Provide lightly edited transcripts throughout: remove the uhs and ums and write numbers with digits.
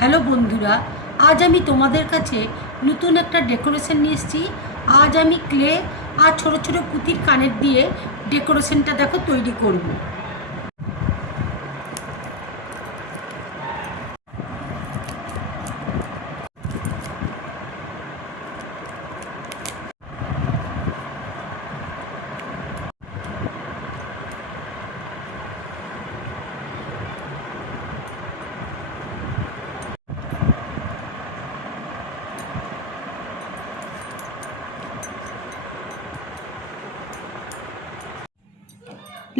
Hello বন্ধুরা, আজ আমি তোমাদের কাছে নতুন একটা ডেকোরেশন নিয়ে এসেছি। আজ আমি ক্লে আর ছোটো ছোটো পুঁতির কানের দিয়ে ডেকোরেশনটা দেখো তৈরি করব।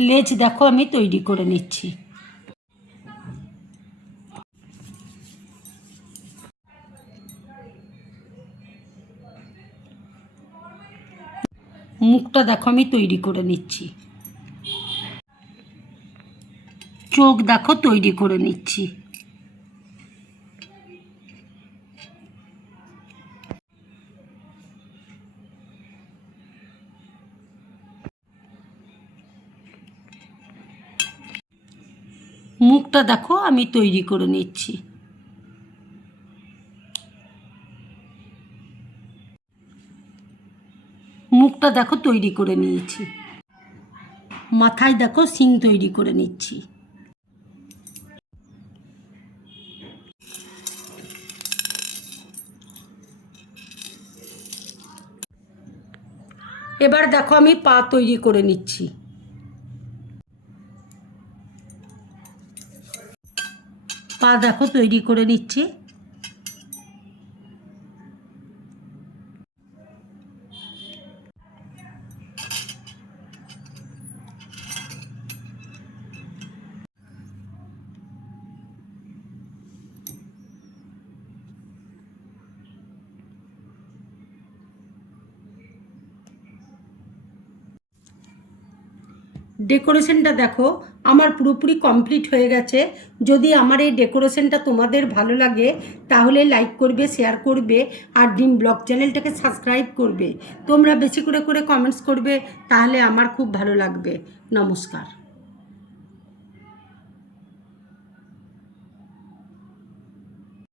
লেজ দেখো আমি তৈরি করে নিচ্ছি। মুখটা দেখো আমি তৈরি করে নিচ্ছি। চোখ দেখো তৈরি করে নিচ্ছি। মুখটা দেখো আমি তৈরি করে নিচ্ছি। মুখটা দেখো তৈরি করে নিয়েছি। মাথায় দেখো শিং তৈরি করে নিচ্ছি। এবার দেখো আমি পা তৈরি করে নিচ্ছি। পা দেখো তৈরি করে নিচ্ছি। ডেকোরেশনটা দেখো আমার পুরোপুরি কমপ্লিট হয়ে গেছে। যদি আমার এই ডেকোরেশনটা তোমাদের ভালো লাগে তাহলে লাইক করবে, শেয়ার করবে আর ড্রিম ব্লগ চ্যানেলটাকে সাবস্ক্রাইব করবে। তোমরা বেশি করে কমেন্টস করবে, তাহলে আমার খুব ভালো লাগবে। নমস্কার।